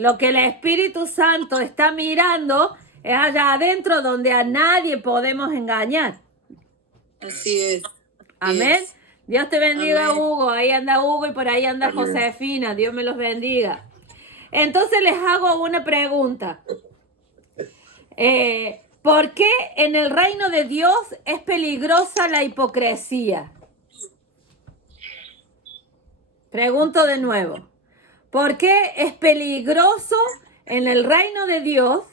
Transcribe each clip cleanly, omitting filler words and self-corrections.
lo que el Espíritu Santo está mirando es allá adentro donde a nadie podemos engañar. Así es. Amén. Yes. Dios te bendiga, Amén. Hugo. Ahí anda Hugo y por ahí anda Amén. Josefina. Dios me los bendiga. Entonces les hago una pregunta. ¿Por qué en el reino de Dios es peligrosa la hipocresía? Pregunto de nuevo. ¿Por qué es peligroso en el reino de Dios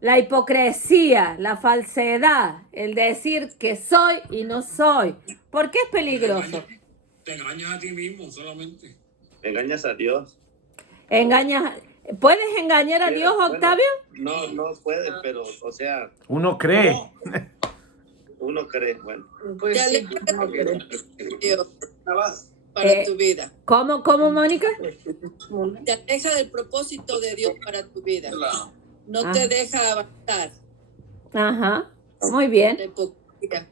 la hipocresía, la falsedad, el decir que soy y no soy? ¿Por qué es peligroso? Te engañas a ti mismo solamente. Engañas a Dios. Engañas. ¿Puedes engañar a Dios, Octavio? No, no puede, pero, o sea, Uno cree. uno cree, bueno. Te alejas de Dios para tu vida. ¿Cómo, Mónica? Te aleja del propósito de Dios para tu vida. No te deja avanzar. Ajá. Muy bien. La hipocresía.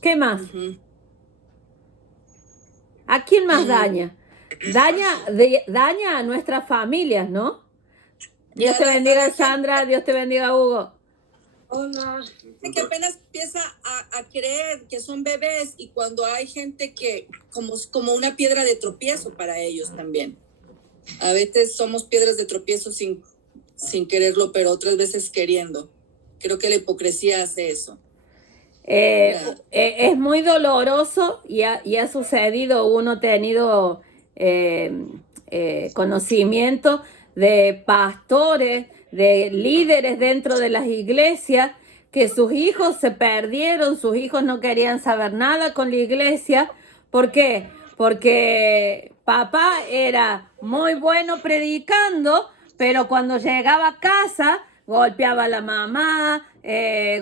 ¿Qué más? Ujú. ¿A quién más daña? Daña a nuestras familias, ¿no? Dios te bendiga, Sandra. Dios te bendiga, Hugo. Hola. Que apenas empieza a creer que son bebés y cuando hay gente que como una piedra de tropiezo para ellos también. A veces somos piedras de tropiezo sin quererlo, pero otras veces queriendo. Creo que la hipocresía hace eso. Es muy doloroso y ha sucedido, uno ha tenido conocimiento de pastores, de líderes dentro de las iglesias, que sus hijos se perdieron, sus hijos no querían saber nada con la iglesia. ¿Por qué? Porque papá era muy bueno predicando, pero cuando llegaba a casa golpeaba a la mamá,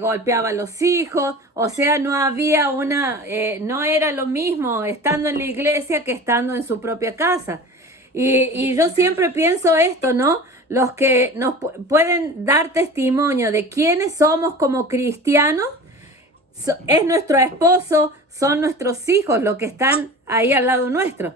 golpeaba a los hijos, o sea, no había no era lo mismo estando en la iglesia que estando en su propia casa. Y yo siempre pienso esto, ¿no? Los que nos pueden dar testimonio de quiénes somos como cristianos, es nuestro esposo, son nuestros hijos los que están ahí al lado nuestro.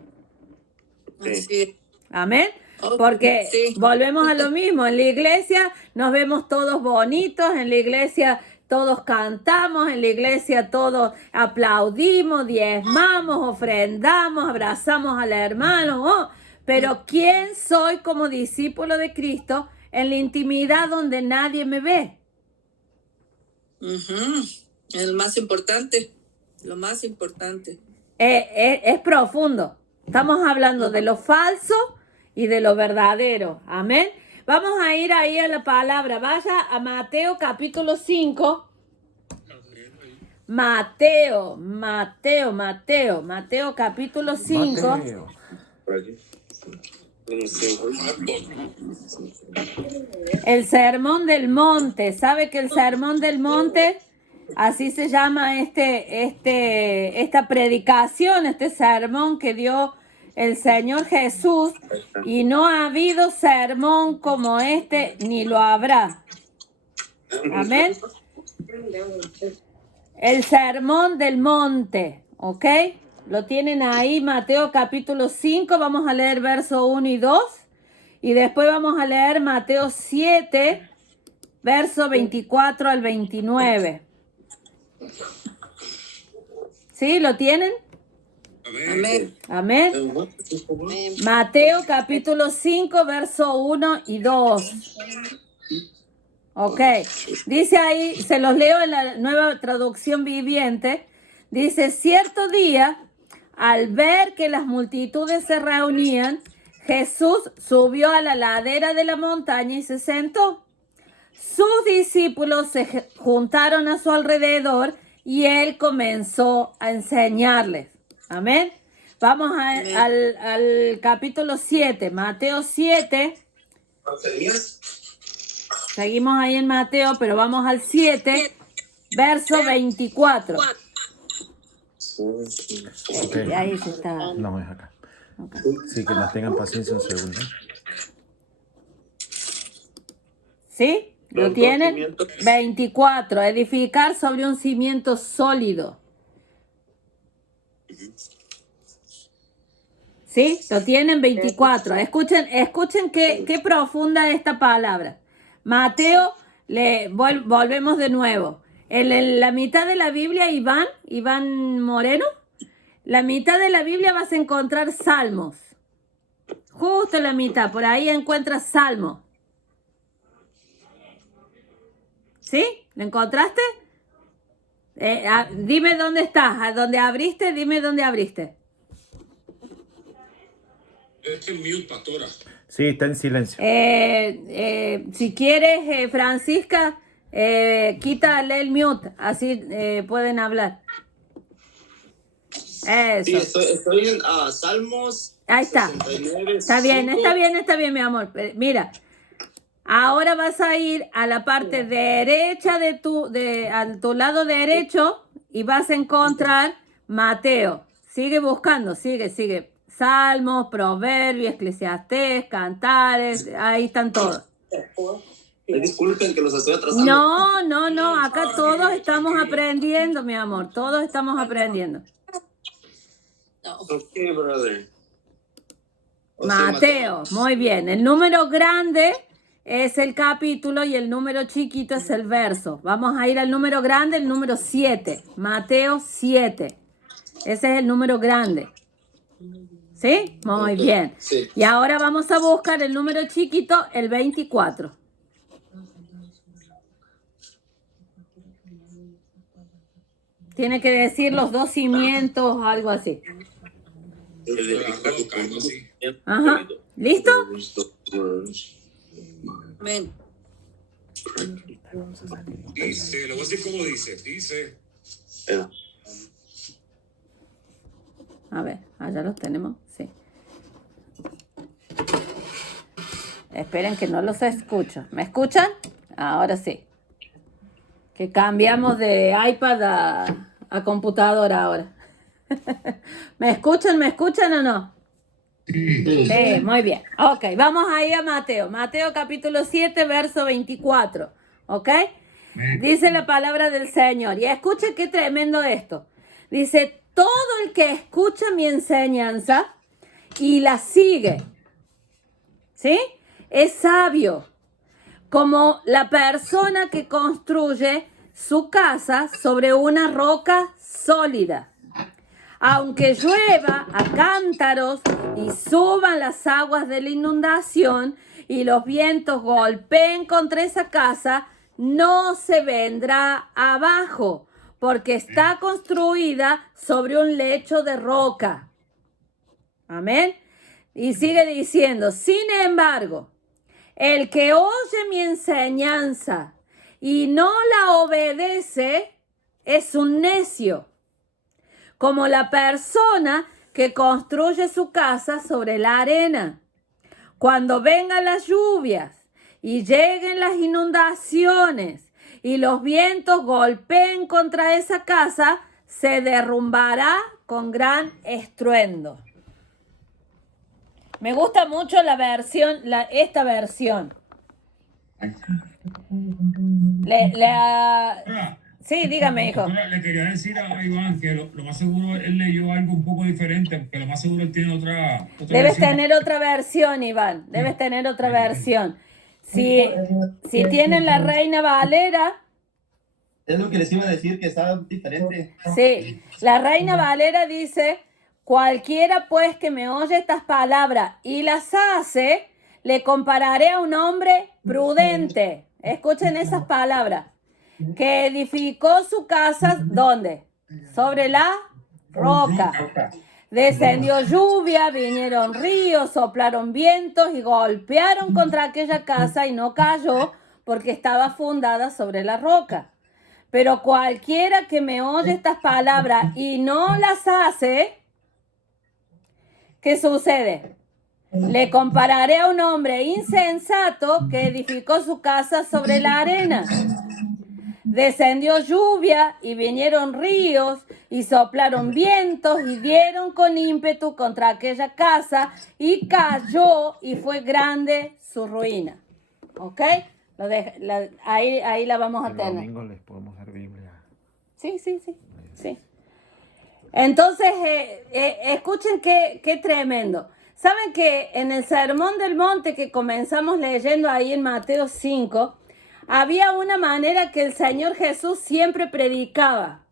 Sí. Amén. Porque volvemos a lo mismo, en la iglesia nos vemos todos bonitos, en la iglesia todos cantamos, en la iglesia todos aplaudimos, diezmamos, ofrendamos, abrazamos al hermano, pero ¿quién soy como discípulo de Cristo en la intimidad donde nadie me ve? El más importante, lo más importante. Es profundo. Estamos hablando de lo falso y de lo verdadero. Amén. Vamos a ir ahí a la palabra. Vaya a Mateo capítulo 5. Mateo capítulo 5. Mateo. El sermón del monte. ¿Sabe que el sermón del monte, así se llama esta predicación, este sermón que dio el Señor Jesús? Y no ha habido sermón como este, ni lo habrá. Amén. El sermón del monte, ¿ok? Lo tienen ahí, Mateo capítulo 5, vamos a leer verso 1 y 2. Y después vamos a leer Mateo 7, verso 24 al 29. ¿Sí? ¿Lo tienen? Amén. Amén. Mateo capítulo 5, verso 1 y 2. Ok. Dice ahí, se los leo en la Nueva Traducción Viviente. Dice, cierto día, al ver que las multitudes se reunían, Jesús subió a la ladera de la montaña y se sentó. Sus discípulos se juntaron a su alrededor y él comenzó a enseñarles. Amén. Vamos al capítulo 7, Mateo 7. Seguimos ahí en Mateo, pero vamos al 7, verso 24. Okay. Ahí se está. No, es acá. Okay. Sí, que nos tengan paciencia un segundo. ¿Sí? ¿Lo tienen? 24. Edificar sobre un cimiento sólido. ¿Sí? Lo tienen 24. Escuchen qué profunda es esta palabra. Mateo, volvemos de nuevo. En la mitad de la Biblia, Iván Moreno, la mitad de la Biblia vas a encontrar salmos. Justo en la mitad, por ahí encuentras salmos. ¿Sí? ¿Lo encontraste? Dime dónde estás. ¿A dónde abriste? Dime dónde abriste. Este es mute, pastora. Sí, está en silencio. Si quieres, Francisca, quítale el mute, así pueden hablar. Eso. Sí, estoy en Salmos. Ahí está. 69, Está bien, 5. está bien, mi amor. Mira, ahora vas a ir a la parte derecha a tu lado derecho y vas a encontrar Mateo. Sigue buscando, sigue. Salmos, Proverbios, Eclesiastés, Cantares, ahí están todos. Disculpen que los estoy atrasando. No, acá todos estamos aprendiendo, mi amor, todos estamos aprendiendo. No. Ok, brother. Mateo, muy bien. El número grande es el capítulo y el número chiquito es el verso. Vamos a ir al número grande, el número 7. Mateo 7. Ese es el número grande. ¿Sí? Muy bien. Sí. Y ahora vamos a buscar el número chiquito, el 24. Tiene que decir los dos cimientos o algo así. Algo así. Ajá. ¿Listo? Amén. Dice, lo voy a decir como dice. Dice, A ver, allá los tenemos. Sí. Esperen que no los escucho. ¿Me escuchan? Ahora sí. Que cambiamos de iPad a computadora ahora. ¿Me escuchan o no? Sí, muy bien. Ok, vamos ahí a Mateo. Mateo capítulo 7, verso 24. ¿Ok? Dice la palabra del Señor. Y escuchen qué tremendo esto. Dice, todo el que escucha mi enseñanza y la sigue, ¿sí? Es sabio, como la persona que construye su casa sobre una roca sólida. Aunque llueva a cántaros y suban las aguas de la inundación y los vientos golpeen contra esa casa, no se vendrá abajo, porque está construida sobre un lecho de roca. Amén. Y sigue diciendo, sin embargo, el que oye mi enseñanza y no la obedece es un necio, como la persona que construye su casa sobre la arena. Cuando vengan las lluvias y lleguen las inundaciones y los vientos golpeen contra esa casa, se derrumbará con gran estruendo. Me gusta mucho esta versión. Sí, dígame, hijo. Le quería decir a Iván que lo más seguro él leyó algo un poco diferente, porque lo más seguro él tiene otra Debes versión. tener otra versión, Iván. Debes tener otra versión. Si tienen la Reina Valera. Es lo que les iba a decir, que estaba diferente. Sí, la Reina Valera dice, cualquiera pues que me oye estas palabras y las hace, le compararé a un hombre prudente. Escuchen esas palabras. Que edificó su casa, ¿dónde? Sobre la roca. Descendió lluvia, vinieron ríos, soplaron vientos y golpearon contra aquella casa y no cayó porque estaba fundada sobre la roca. Pero cualquiera que me oye estas palabras y no las hace, ¿qué sucede? Le compararé a un hombre insensato que edificó su casa sobre la arena. Descendió lluvia y vinieron ríos y soplaron vientos y dieron con ímpetu contra aquella casa y cayó y fue grande su ruina. ¿Ok? Ahí la vamos a El tener. domingo les podemos dar Biblia. Sí. Entonces, escuchen qué tremendo. Saben que en el Sermón del Monte que comenzamos leyendo ahí en Mateo 5, había una manera que el Señor Jesús siempre predicaba.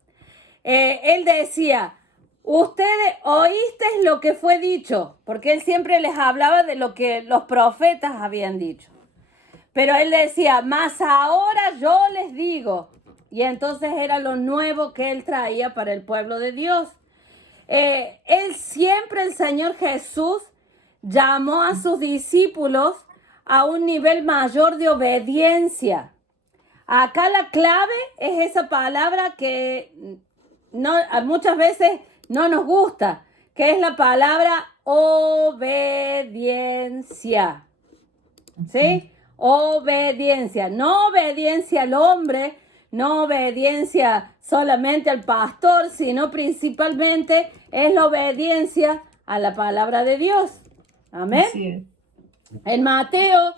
Él decía, ustedes oísteis lo que fue dicho, porque él siempre les hablaba de lo que los profetas habían dicho. Pero él decía, mas ahora yo les digo. Y entonces era lo nuevo que él traía para el pueblo de Dios. Él siempre, el Señor Jesús, llamó a sus discípulos a un nivel mayor de obediencia. Acá la clave es esa palabra que muchas veces no nos gusta, que es la palabra obediencia. ¿Sí? Obediencia. No obediencia al hombre, no obediencia solamente al pastor, sino principalmente es la obediencia a la palabra de Dios. Amén. Sí. En Mateo,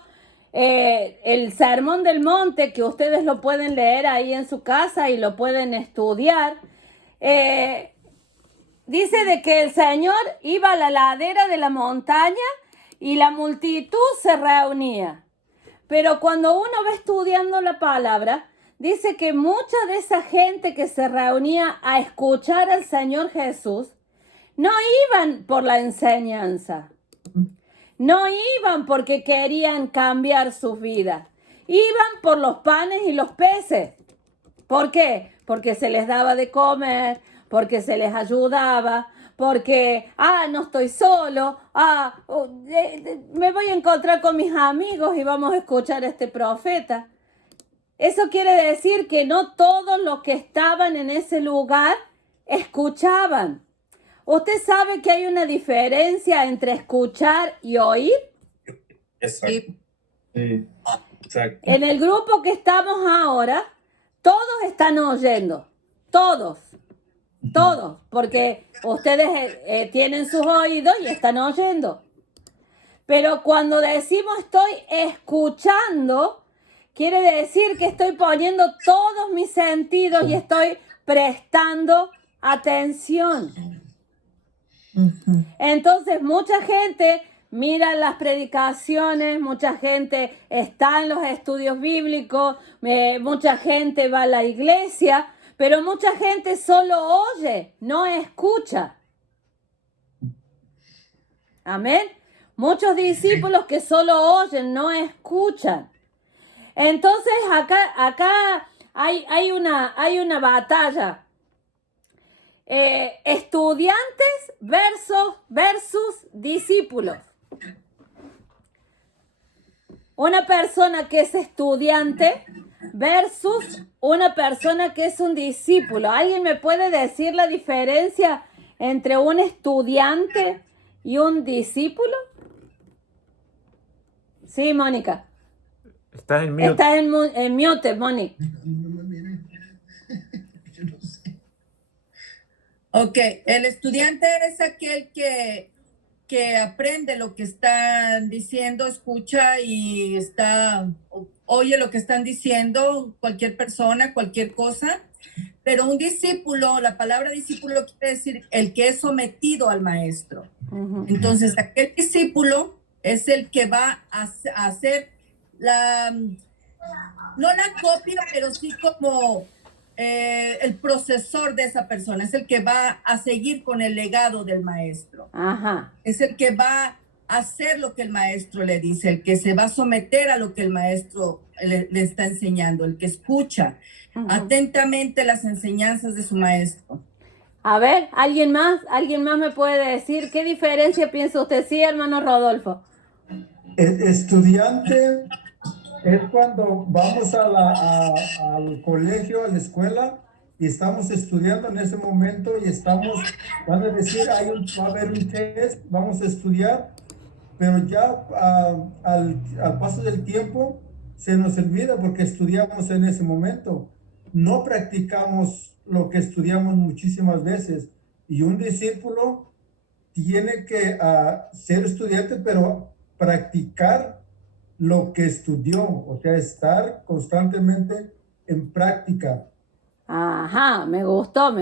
el Sermón del Monte, que ustedes lo pueden leer ahí en su casa y lo pueden estudiar, dice de que el Señor iba a la ladera de la montaña y la multitud se reunía. Pero cuando uno va estudiando la palabra, dice que mucha de esa gente que se reunía a escuchar al Señor Jesús no iban por la enseñanza. No iban porque querían cambiar sus vidas. Iban por los panes y los peces. ¿Por qué? Porque se les daba de comer, porque se les ayudaba, porque, no estoy solo, me voy a encontrar con mis amigos y vamos a escuchar a este profeta. Eso quiere decir que no todos los que estaban en ese lugar escuchaban. ¿Usted sabe que hay una diferencia entre escuchar y oír? Exacto. Sí. Exacto. En el grupo que estamos ahora, todos están oyendo. Todos, porque ustedes tienen sus oídos y están oyendo. Pero cuando decimos estoy escuchando, quiere decir que estoy poniendo todos mis sentidos y estoy prestando atención. Entonces, mucha gente mira las predicaciones, mucha gente está en los estudios bíblicos, mucha gente va a la iglesia, pero mucha gente solo oye, no escucha. Amén. Muchos discípulos que solo oyen, no escuchan. Entonces, acá hay una batalla. Estudiantes versus discípulos. Una persona que es estudiante versus una persona que es un discípulo. ¿Alguien me puede decir la diferencia entre un estudiante y un discípulo? Sí, Mónica. Estás en mute. Estás en mute, Mónica. Ok, el estudiante es aquel que aprende lo que están diciendo, escucha y oye lo que están diciendo cualquier persona, cualquier cosa. Pero un discípulo, la palabra discípulo quiere decir el que es sometido al maestro. Uh-huh. Entonces, aquel discípulo es el que va a hacer no la copia, pero sí como el procesor de esa persona, es el que va a seguir con el legado del maestro. Ajá. Es el que va a hacer lo que el maestro le dice, el que se va a someter a lo que el maestro le está enseñando, el que escucha atentamente las enseñanzas de su maestro. A ver, ¿alguien más me puede decir qué diferencia piensa usted? Sí, hermano Rodolfo. El estudiante es cuando vamos al colegio, a la escuela, y estamos estudiando en ese momento y van a decir, va a haber un test, vamos a estudiar, pero ya al paso del tiempo se nos olvida porque estudiamos en ese momento. No practicamos lo que estudiamos muchísimas veces. Y un discípulo tiene que ser estudiante, pero practicar lo que estudió, o sea, estar constantemente en práctica. Ajá, me gustó.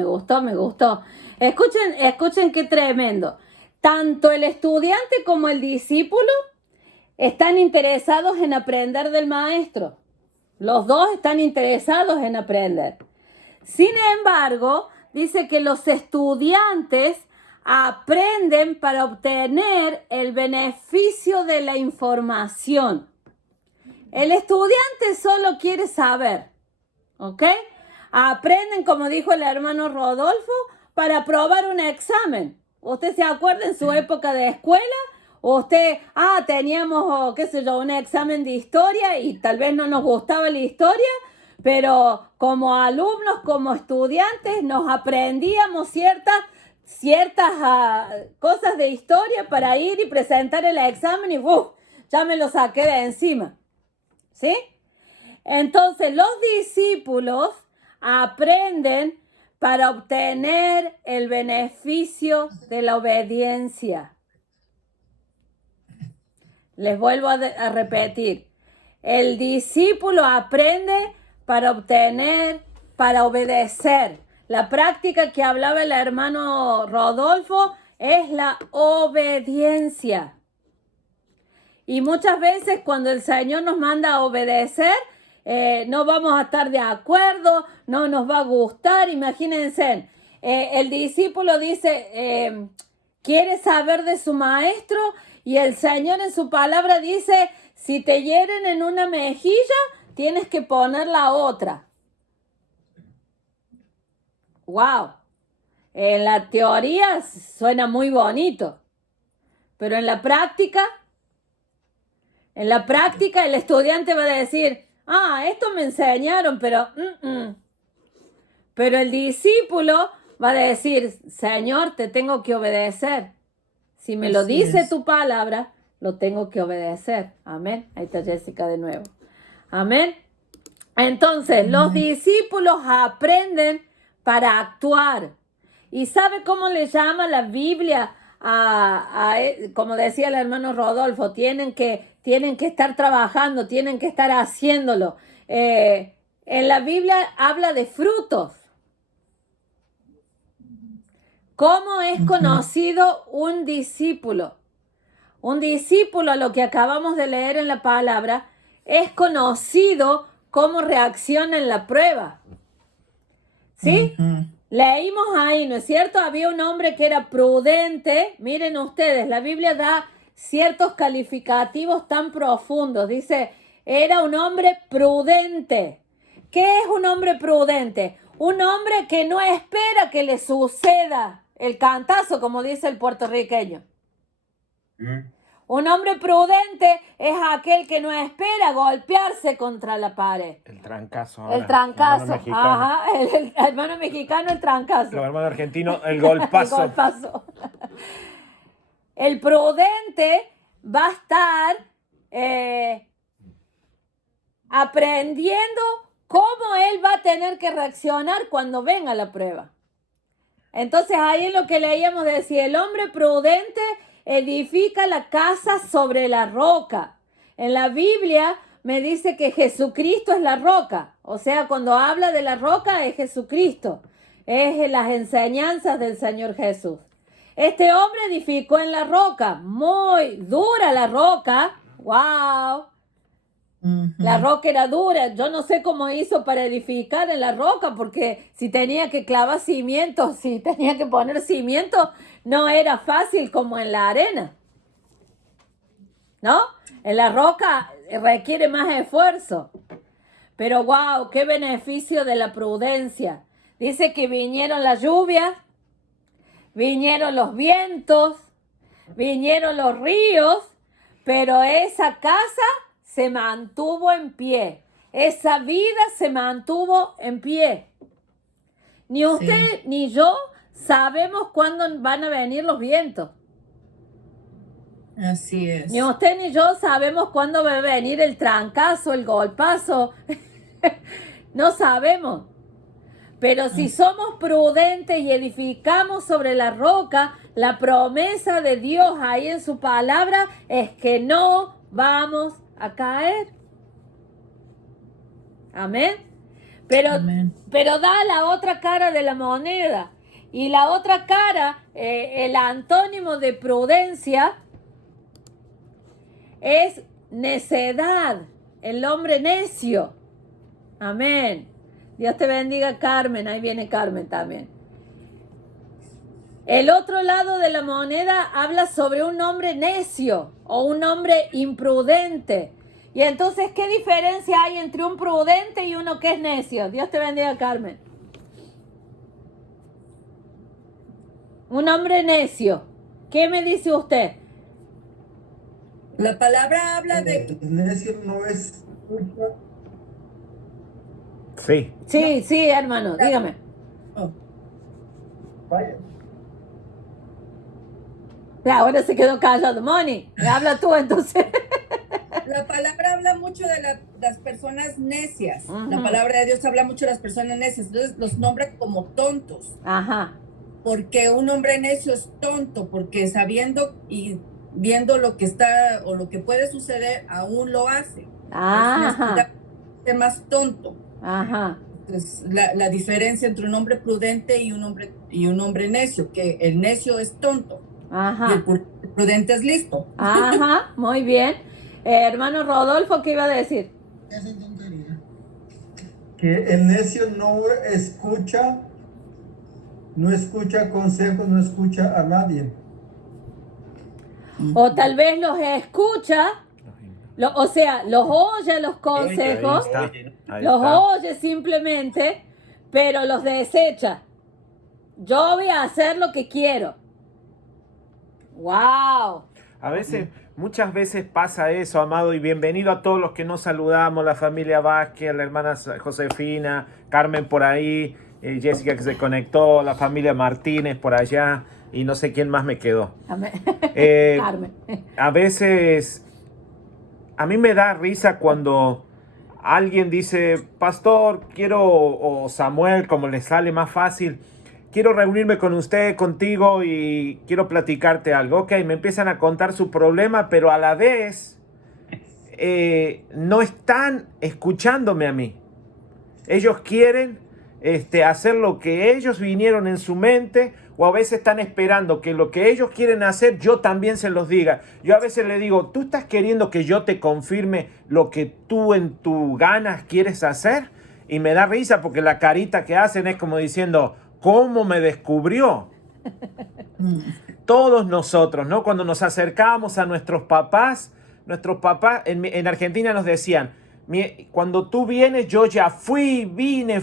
Escuchen qué tremendo. Tanto el estudiante como el discípulo están interesados en aprender del maestro. Los dos están interesados en aprender. Sin embargo, dice que los estudiantes aprenden para obtener el beneficio de la información. El estudiante solo quiere saber, ¿ok? Aprenden, como dijo el hermano Rodolfo, para aprobar un examen. ¿Usted se acuerda en su época de escuela? Usted, teníamos, qué sé yo, un examen de historia y tal vez no nos gustaba la historia, pero como alumnos, como estudiantes, nos aprendíamos ciertas cosas de historia para ir y presentar el examen y ya me lo saqué de encima. ¿Sí? Entonces, los discípulos aprenden para obtener el beneficio de la obediencia. Les vuelvo a repetir. El discípulo aprende para obedecer. La práctica que hablaba el hermano Rodolfo es la obediencia. Y muchas veces cuando el Señor nos manda a obedecer, no vamos a estar de acuerdo, no nos va a gustar. Imagínense, el discípulo dice, quiere saber de su maestro, y el Señor en su palabra dice, si te hieren en una mejilla, tienes que poner la otra. ¡Wow! En la teoría suena muy bonito, pero en la práctica el estudiante va a decir, esto me enseñaron, pero Pero el discípulo va a decir, Señor, te tengo que obedecer. Si me lo dice tu palabra, lo tengo que obedecer. Amén. Ahí está Jessica de nuevo. Amén. Entonces, los discípulos aprenden para actuar. ¿Y sabe cómo le llama la Biblia como decía el hermano Rodolfo, tienen que estar trabajando, tienen que estar haciéndolo? En la Biblia habla de frutos. ¿Cómo es conocido un discípulo? Un discípulo, lo que acabamos de leer en la palabra, es conocido cómo reacciona en la prueba. ¿Sí? Leímos ahí, ¿no es cierto? Había un hombre que era prudente. Miren ustedes, la Biblia da ciertos calificativos tan profundos. Dice, era un hombre prudente. ¿Qué es un hombre prudente? Un hombre que no espera que le suceda el cantazo, como dice el puertorriqueño. Un hombre prudente es aquel que no espera golpearse contra la pared. El trancazo. El trancazo. Ajá, el hermano mexicano, el trancazo. El hermano argentino, el golpazo. El golpazo. El prudente va a estar aprendiendo cómo él va a tener que reaccionar cuando venga la prueba. Entonces ahí en lo que leíamos decía, el hombre prudente edifica la casa sobre la roca. En la Biblia me dice que Jesucristo es la roca. O sea, cuando habla de la roca es Jesucristo. Es las enseñanzas del Señor Jesús. Este hombre edificó en la roca. Muy dura la roca. ¡Wow! La roca era dura. Yo no sé cómo hizo para edificar en la roca, porque si tenía que clavar cimientos, si tenía que poner cimientos, no era fácil como en la arena. ¿No? En la roca requiere más esfuerzo. Pero wow, qué beneficio de la prudencia. Dice que vinieron las lluvias, vinieron los vientos, vinieron los ríos, pero esa casa se mantuvo en pie. Esa vida se mantuvo en pie. Ni usted ni yo sabemos cuándo van a venir los vientos. Así es. Ni usted ni yo sabemos cuándo va a venir el trancazo, el golpazo. No sabemos. Pero si somos prudentes y edificamos sobre la roca, la promesa de Dios ahí en su palabra es que no vamos a caer. Amén. Pero, Amén. pero da la otra cara de la moneda. Y la otra cara, el antónimo de prudencia, es necedad, el hombre necio. Amén. Dios te bendiga, Carmen. Ahí viene Carmen también. El otro lado de la moneda habla sobre un hombre necio o un hombre imprudente. Y entonces, ¿qué diferencia hay entre un prudente y uno que es necio? Dios te bendiga, Carmen. Un hombre necio. ¿Qué me dice usted? La palabra habla de El necio no es Sí. Sí, sí, hermano, dígame. vaya, Ya, ahora se quedó callado. Moni, habla tú entonces. La palabra habla mucho de las personas necias. Ujú. La palabra de Dios habla mucho de las personas necias. Entonces los nombra como tontos. Ajá. Porque un hombre necio es tonto, porque sabiendo y viendo lo que está o lo que puede suceder, aún lo hace. Ajá. Es más tonto. Ajá. Entonces, la diferencia entre un hombre prudente y un hombre necio, que el necio es tonto y Ajá. el prudente es listo. Ajá. Muy bien. Hermano Rodolfo, ¿qué iba a decir? que el necio no escucha consejos, no escucha a nadie. O tal vez los escucha, o sea, los oye los consejos, Ahí está. Ahí los está. oye simplemente, pero los desecha. Yo voy a hacer lo que quiero. ¡Wow! A veces, muchas veces pasa eso, amado, y bienvenido a todos los que nos saludamos, la familia Vázquez, la hermana Josefina, Carmen por ahí, Jessica que se conectó, la familia Martínez por allá, y no sé quién más me quedó. Amén. Eh, Carmen. A veces, a mí me da risa cuando alguien dice, pastor, quiero, o Samuel, como le sale más fácil, quiero reunirme con usted, contigo y quiero platicarte algo. Ok, me empiezan a contar su problema, pero a la vez no están escuchándome a mí. Ellos quieren hacer lo que ellos vinieron en su mente, o a veces están esperando que lo que ellos quieren hacer yo también se los diga. Yo a veces le digo, ¿tú estás queriendo que yo te confirme lo que tú en tus ganas quieres hacer? Y me da risa porque la carita que hacen es como diciendo, ¿cómo me descubrió? Todos nosotros, ¿no? Cuando nos acercábamos a nuestros papás en Argentina nos decían, cuando tú vienes, yo ya vine,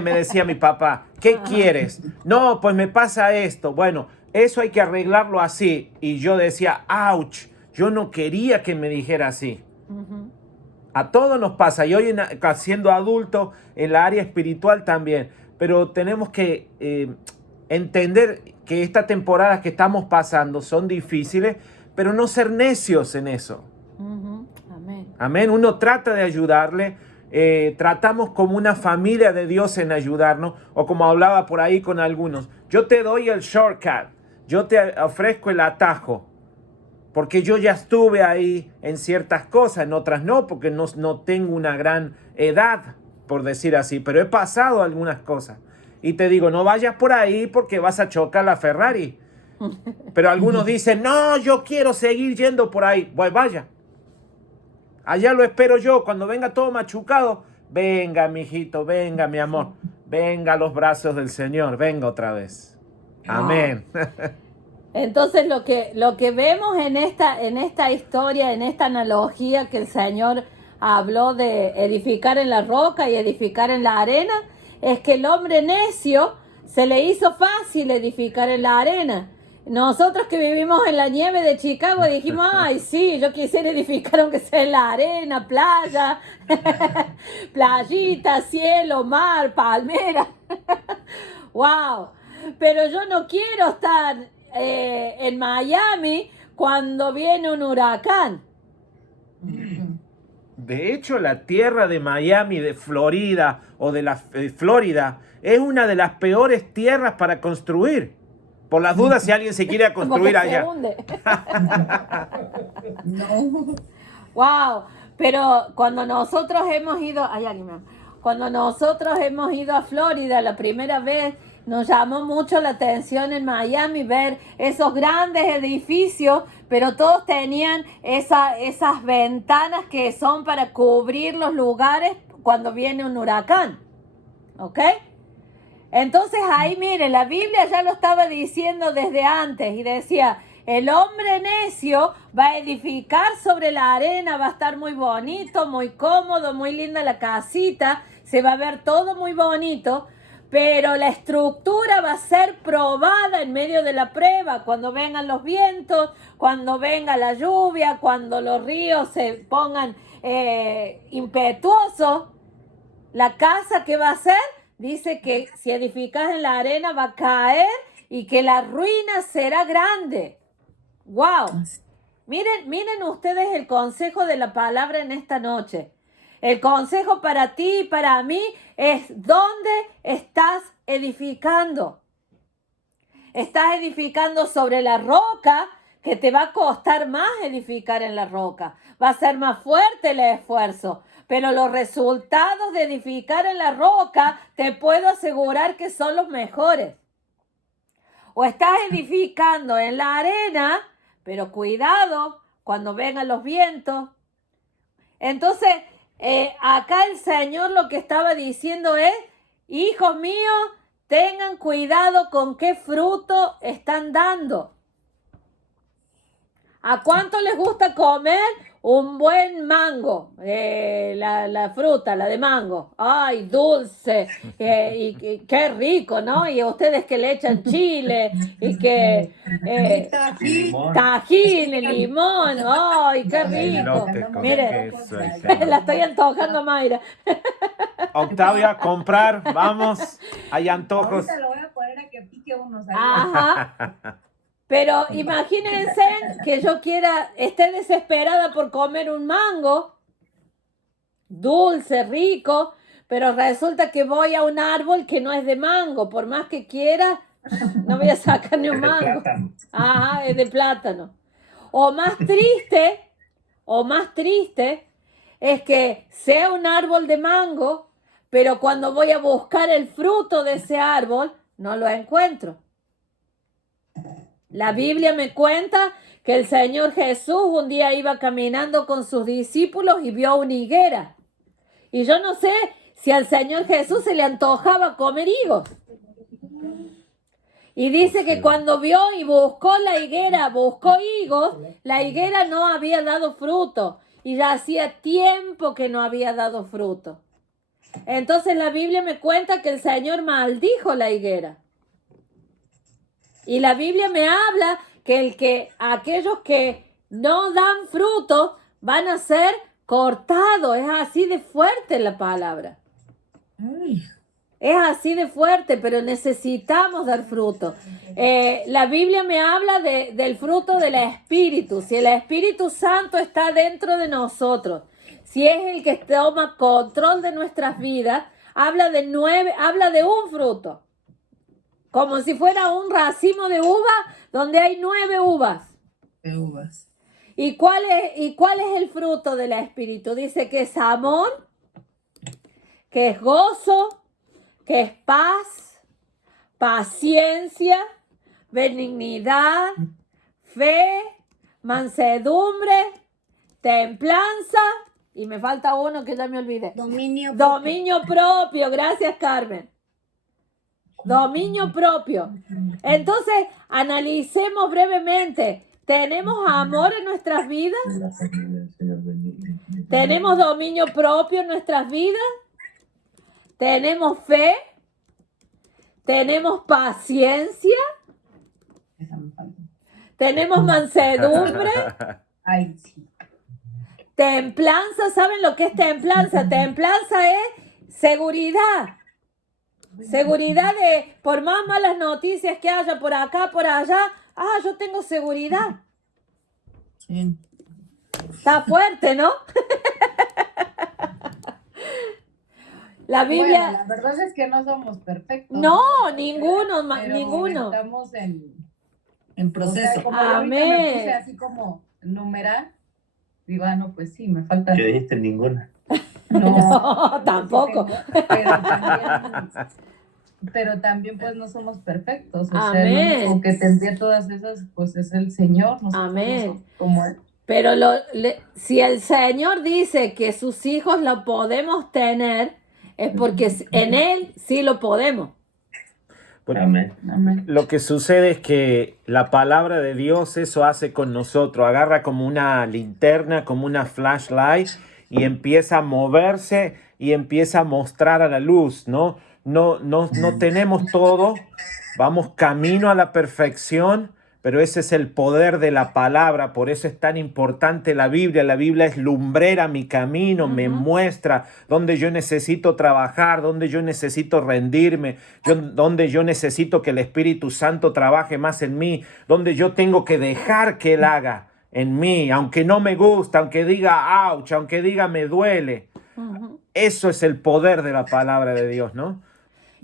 me decía mi papá. ¿Qué quieres? No, pues me pasa esto. Bueno, eso hay que arreglarlo así. Y yo decía, ouch, yo no quería que me dijera así. Ujú. A todos nos pasa. Y hoy siendo adulto, en la área espiritual también. Pero tenemos que entender que estas temporadas que estamos pasando son difíciles, pero no ser necios en eso. Ujú. Amén. Amén. Uno trata de ayudarle. Tratamos como una familia de Dios en ayudarnos. O como hablaba por ahí con algunos. Yo te doy el shortcut. Yo te ofrezco el atajo. Porque yo ya estuve ahí en ciertas cosas. En otras no. Porque no tengo una gran edad, por decir así. Pero he pasado algunas cosas. Y te digo, no vayas por ahí porque vas a chocar la Ferrari. Pero algunos dicen, no, yo quiero seguir yendo por ahí. Pues vaya. Allá lo espero yo. Cuando venga todo machucado, venga, mijito, venga, mi amor. Venga a los brazos del Señor. Venga otra vez. Amén. Entonces lo que vemos en esta historia, en esta analogía que el Señor habló de edificar en la roca y edificar en la arena, es que el hombre necio se le hizo fácil edificar en la arena. Nosotros que vivimos en la nieve de Chicago dijimos, ay, sí, yo quisiera edificar aunque sea en la arena, playa, playita, cielo, mar, palmera. Wow. Pero yo no quiero estar en Miami cuando viene un huracán. De hecho, la tierra de Miami, de Florida o de Florida, es una de las peores tierras para construir. Por las dudas, si alguien se quiere Como construir que se allá. hunde. No. Wow. Pero cuando nosotros hemos ido, hay alguien, Cuando nosotros hemos ido a Florida la primera vez, nos llamó mucho la atención en Miami ver esos grandes edificios, pero todos tenían esas ventanas que son para cubrir los lugares cuando viene un huracán. ¿Ok? Entonces ahí, mire, la Biblia ya lo estaba diciendo desde antes y decía, el hombre necio va a edificar sobre la arena, va a estar muy bonito, muy cómodo, muy linda la casita, se va a ver todo muy bonito, pero la estructura va a ser probada en medio de la prueba, cuando vengan los vientos, cuando venga la lluvia, cuando los ríos se pongan impetuosos. La casa, ¿qué va a hacer? Dice que si edificas en la arena va a caer y que la ruina será grande. ¡Wow! Miren ustedes el consejo de la palabra en esta noche. El consejo para ti y para mí es ¿dónde estás edificando? Estás edificando sobre la roca, que te va a costar más edificar en la roca. Va a ser más fuerte el esfuerzo. Pero los resultados de edificar en la roca, te puedo asegurar que son los mejores. O estás edificando en la arena, pero cuidado cuando vengan los vientos. Entonces, acá el Señor lo que estaba diciendo es, hijos míos, tengan cuidado con qué fruto están dando. ¿A cuánto les gusta comer un buen mango? La fruta, la de mango. ¡Ay, dulce! Y qué rico, ¿no? Y a ustedes que le echan chile y que tajín, limón. ¡Ay, qué rico! Elote con Mire, queso y la estoy antojando, Mayra. Octavia, comprar, vamos. Hay antojos. Ahorita lo voy a poner a que pique unos ahí. Ajá. Pero imagínense que yo esté desesperada por comer un mango, dulce, rico, pero resulta que voy a un árbol que no es de mango. Por más que quiera, no voy a sacar ni un mango. Ajá, es de plátano. O más triste es que sea un árbol de mango, pero cuando voy a buscar el fruto de ese árbol, no lo encuentro. La Biblia me cuenta que el Señor Jesús un día iba caminando con sus discípulos y vio una higuera. Y yo no sé si al Señor Jesús se le antojaba comer higos. Y dice que cuando vio y buscó buscó higos, la higuera no había dado fruto. Y ya hacía tiempo que no había dado fruto. Entonces la Biblia me cuenta que el Señor maldijo la higuera. Y la Biblia me habla que aquellos que no dan fruto van a ser cortados. Es así de fuerte la palabra. Es así de fuerte, pero necesitamos dar fruto. La Biblia me habla del fruto del Espíritu. Si el Espíritu Santo está dentro de nosotros, si es el que toma control de nuestras vidas, habla de un fruto. Como si fuera un racimo de uva donde hay 9 uvas. De uvas. ¿Y cuál es el fruto del Espíritu? Dice que es amor, que es gozo, que es paz, paciencia, benignidad, fe, mansedumbre, templanza, y me falta uno que ya me olvidé. Dominio propio. Gracias, Carmen. Dominio propio. Entonces, analicemos brevemente. ¿Tenemos amor en nuestras vidas? ¿Tenemos dominio propio en nuestras vidas? ¿Tenemos fe? ¿Tenemos paciencia? ¿Tenemos mansedumbre? Ay, sí. Templanza. ¿Saben lo que es templanza? Templanza es seguridad. Seguridad de, por más malas noticias que haya por acá, por allá, yo tengo seguridad. Sí. Está fuerte, ¿no? La Biblia... Bueno, la verdad es que no somos perfectos. No, ninguno, pero ninguno. Estamos en proceso. O sea, como Amén. yo ahorita me puse así como numeral, digo, no, pues sí, me falta. ¿Qué dijiste? Ninguna. No, tampoco. Pero también pues no somos perfectos. O Amén. sea, el único que tendría todas esas pues es el Señor. Nosotros Amén. no somos como Él. Pero si el Señor dice que sus hijos lo podemos tener, es porque en Él sí lo podemos. Amén. Amén. Lo que sucede es que la palabra de Dios eso hace con nosotros, agarra como una linterna, como una flashlight y empieza a moverse y empieza a mostrar a la luz, ¿no? No tenemos todo, vamos camino a la perfección, pero ese es el poder de la palabra, por eso es tan importante la Biblia es lumbrera mi camino, me muestra dónde yo necesito trabajar, dónde yo necesito rendirme, dónde yo necesito que el Espíritu Santo trabaje más en mí, dónde yo tengo que dejar que Él haga en mí, aunque no me gusta, aunque diga ouch, aunque diga me duele. Eso es el poder de la palabra de Dios, ¿no?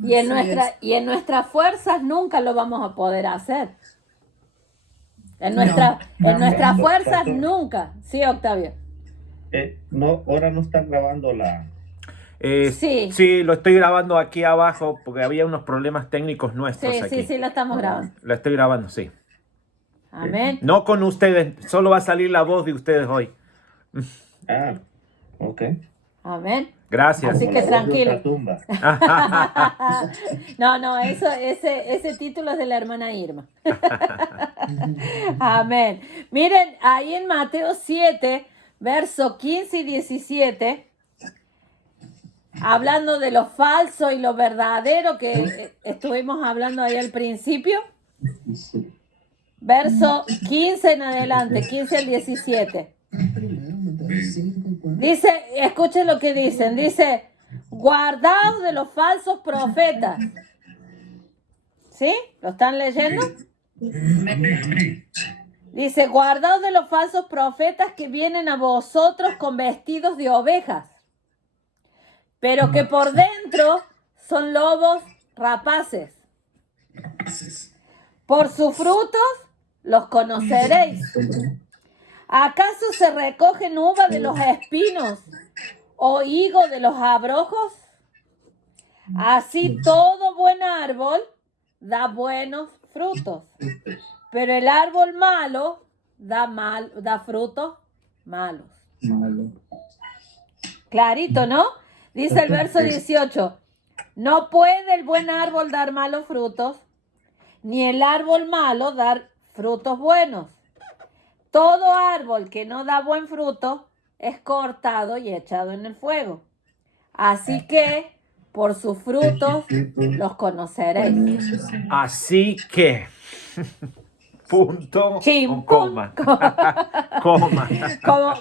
Y en nuestras fuerzas nunca lo vamos a poder hacer. En nuestras fuerzas nunca. Sí, Octavio. No, ahora no están grabando la... Sí. Lo estoy grabando aquí abajo porque había unos problemas técnicos nuestros aquí. Sí, lo estamos grabando. Lo estoy grabando, sí. Amén. No con ustedes, solo va a salir la voz de ustedes hoy. Ah, ok. Amén. Gracias. Así que Como la voz de tranquilo. ultratumba. No, ese título es de la hermana Irma. Amén. Miren, ahí en Mateo 7, verso 15 y 17, hablando de lo falso y lo verdadero que estuvimos hablando ahí al principio. Verso 15 en adelante, 15 al 17. Dice, escuchen lo que dicen, dice, guardaos de los falsos profetas. ¿Sí? ¿Lo están leyendo? Amén. Dice, guardaos de los falsos profetas que vienen a vosotros con vestidos de ovejas, pero que por dentro son lobos rapaces. Por sus frutos los conoceréis. ¿Acaso se recogen uva de los espinos o higo de los abrojos? Así todo buen árbol da buenos frutos, pero el árbol malo da frutos malos. Clarito, ¿no? Dice el verso 18, no puede el buen árbol dar malos frutos, ni el árbol malo dar frutos buenos. Todo árbol que no da buen fruto es cortado y echado en el fuego. Así que por sus frutos los conoceréis. Así que, punto Chim, o coma. Coma.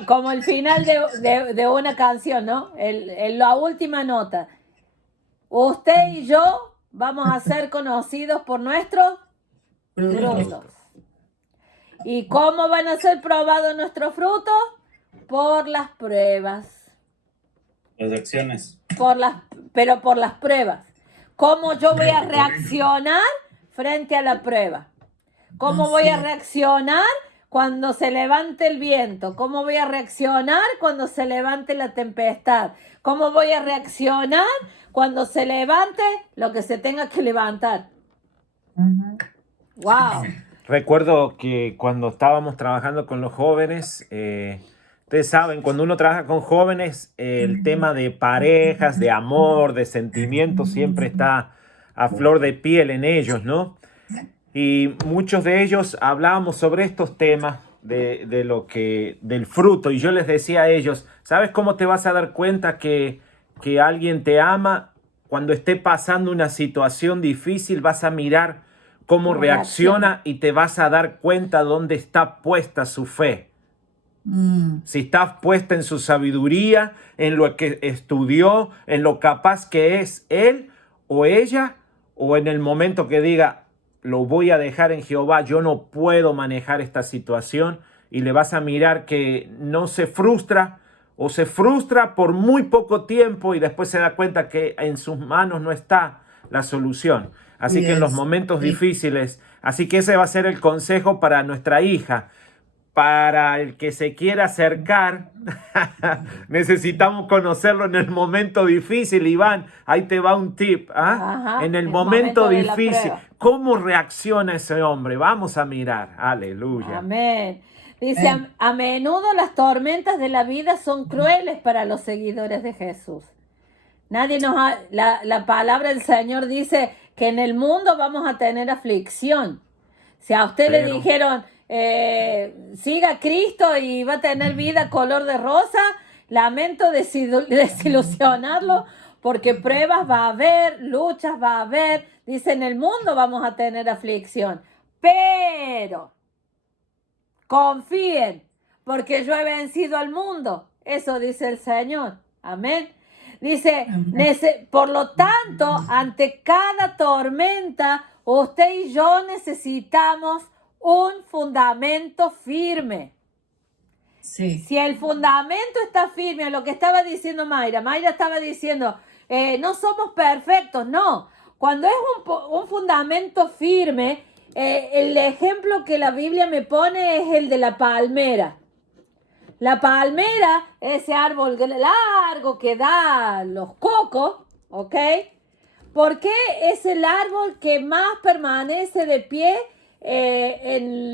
Como el final de una canción, ¿no? La última nota. Usted y yo vamos a ser conocidos por nuestros frutos. ¿Y cómo van a ser probados nuestros frutos? Por las pruebas. Las acciones. Pero por las pruebas. ¿Cómo yo voy a reaccionar frente a la prueba? ¿Cómo voy a reaccionar cuando se levante el viento? ¿Cómo voy a reaccionar cuando se levante la tempestad? ¿Cómo voy a reaccionar cuando se levante lo que se tenga que levantar? ¡Wow! Recuerdo que cuando estábamos trabajando con los jóvenes, ustedes saben, cuando uno trabaja con jóvenes, el tema de parejas, de amor, de sentimientos siempre está a flor de piel en ellos, ¿no? Y muchos de ellos hablábamos sobre estos temas del fruto. Y yo les decía a ellos, ¿sabes cómo te vas a dar cuenta que alguien te ama? Cuando esté pasando una situación difícil, vas a mirar cómo reacciona y te vas a dar cuenta dónde está puesta su fe. Si está puesta en su sabiduría, en lo que estudió, en lo capaz que es él o ella, o en el momento que diga, lo voy a dejar en Jehová, yo no puedo manejar esta situación, y le vas a mirar que no se frustra o se frustra por muy poco tiempo y después se da cuenta que en sus manos no está la solución. Así que en los momentos difíciles, así que ese va a ser el consejo para nuestra hija. para el que se quiera acercar, necesitamos conocerlo en el momento difícil. Iván, ahí te va un tip. Ajá, En el el momento momento de la difícil, prueba. ¿cómo reacciona ese hombre? Vamos a mirar. Aleluya. Amén. Dice, a menudo las tormentas de la vida son crueles para los seguidores de Jesús. La palabra del Señor dice que en el mundo vamos a tener aflicción. Si a usted le dijeron, siga a Cristo y va a tener vida color de rosa, lamento desilusionarlo, porque pruebas va a haber, luchas va a haber. Dice, en el mundo vamos a tener aflicción, pero confíen, porque yo he vencido al mundo. Eso dice el Señor. Amén. Dice, por lo tanto, ante cada tormenta, usted y yo necesitamos un fundamento firme. Sí. Si el fundamento está firme, lo que estaba diciendo Mayra estaba diciendo, no somos perfectos, no. Cuando es un fundamento firme, el ejemplo que la Biblia me pone es el de la palmera. La palmera, ese árbol largo que da los cocos, ¿ok? Porque es el árbol que más permanece de pie en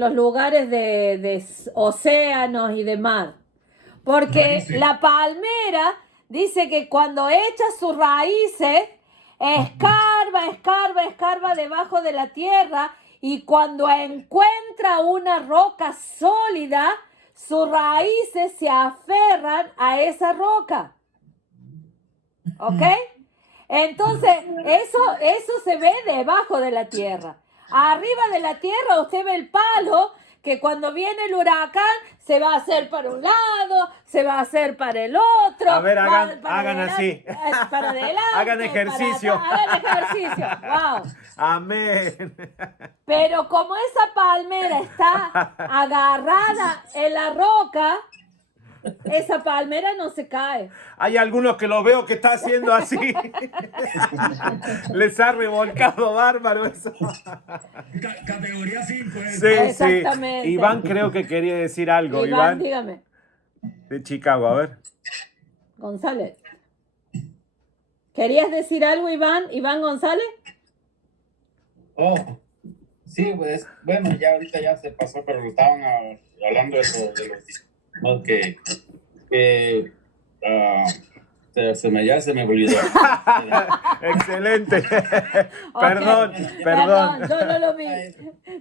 los lugares de océanos y de mar. Porque la palmera dice que cuando echa sus raíces, escarba debajo de la tierra, y cuando encuentra una roca sólida, sus raíces se aferran a esa roca. ¿Ok? Entonces, eso se ve debajo de la tierra. Arriba de la tierra usted ve el palo, que cuando viene el huracán se va a hacer para un lado, se va a hacer para el otro. A ver, hagan adelante, así. para adelante. Hagan ejercicio. Hagan ejercicio. Wow. Amén. Pero como esa palmera está agarrada en la roca, esa palmera no se cae. Hay algunos que lo veo que está haciendo así. Les ha revolcado bárbaro eso. Categoría 5. Sí, Exactamente. sí. Iván creo que quería decir algo. Iván, dígame. de Chicago, a ver. González. ¿Querías decir algo, Iván? ¿Iván González? Oh, sí, pues, bueno, ya ahorita ya se pasó, pero lo estaban hablando de los discípulos ya se me olvidó. Excelente. Okay. Perdón. Yo no lo vi.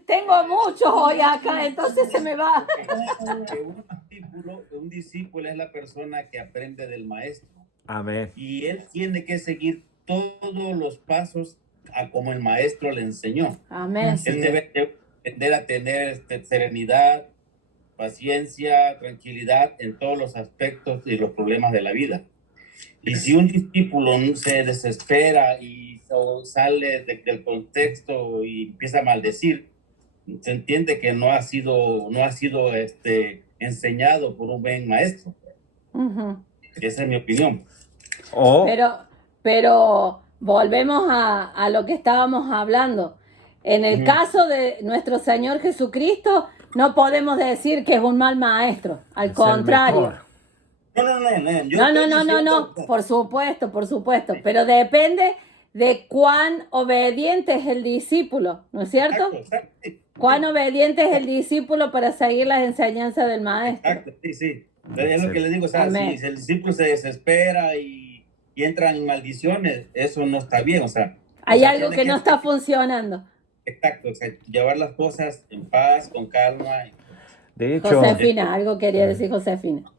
Tengo muchos hoy acá, entonces se me va. Un discípulo es la persona que aprende del maestro. Amén. Y él tiene que seguir todos los pasos como el maestro le enseñó. Amén. Él debe aprender a tener serenidad, paciencia, tranquilidad en todos los aspectos y los problemas de la vida. Y si un discípulo se desespera o sale del contexto y empieza a maldecir, se entiende que no ha sido enseñado por un buen maestro. Uh-huh. Esa es mi opinión. Pero volvemos a lo que estábamos hablando. En el caso de nuestro Señor Jesucristo, no podemos decir que es un mal maestro. Al contrario. No. Por supuesto. Pero depende de cuán obediente es el discípulo, ¿no es cierto? Exacto. Cuán obediente es el discípulo para seguir las enseñanzas del maestro. Exacto, sí. Es lo que le digo, o sea, si el discípulo se desespera y entran en maldiciones, eso no está bien, o sea. Hay algo que no está funcionando. Exacto, o sea, llevar las cosas en paz, con calma. De hecho, Josefina, algo quería decir Josefina.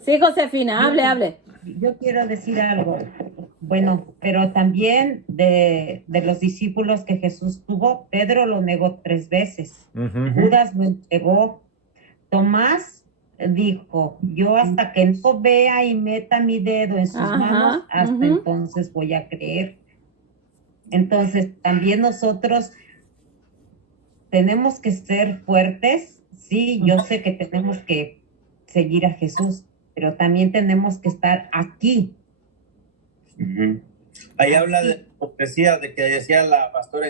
Sí, Josefina, hable. Yo quiero decir algo. Bueno, pero también de los discípulos que Jesús tuvo, Pedro lo negó 3 veces. Judas lo entregó. Tomás dijo, yo hasta que no vea y meta mi dedo en sus manos, hasta entonces voy a creer. Entonces, también nosotros tenemos que ser fuertes. Sí, yo sé que tenemos que seguir a Jesús, pero también tenemos que estar aquí. Ahí habla de hipocresía, de que decía la pastora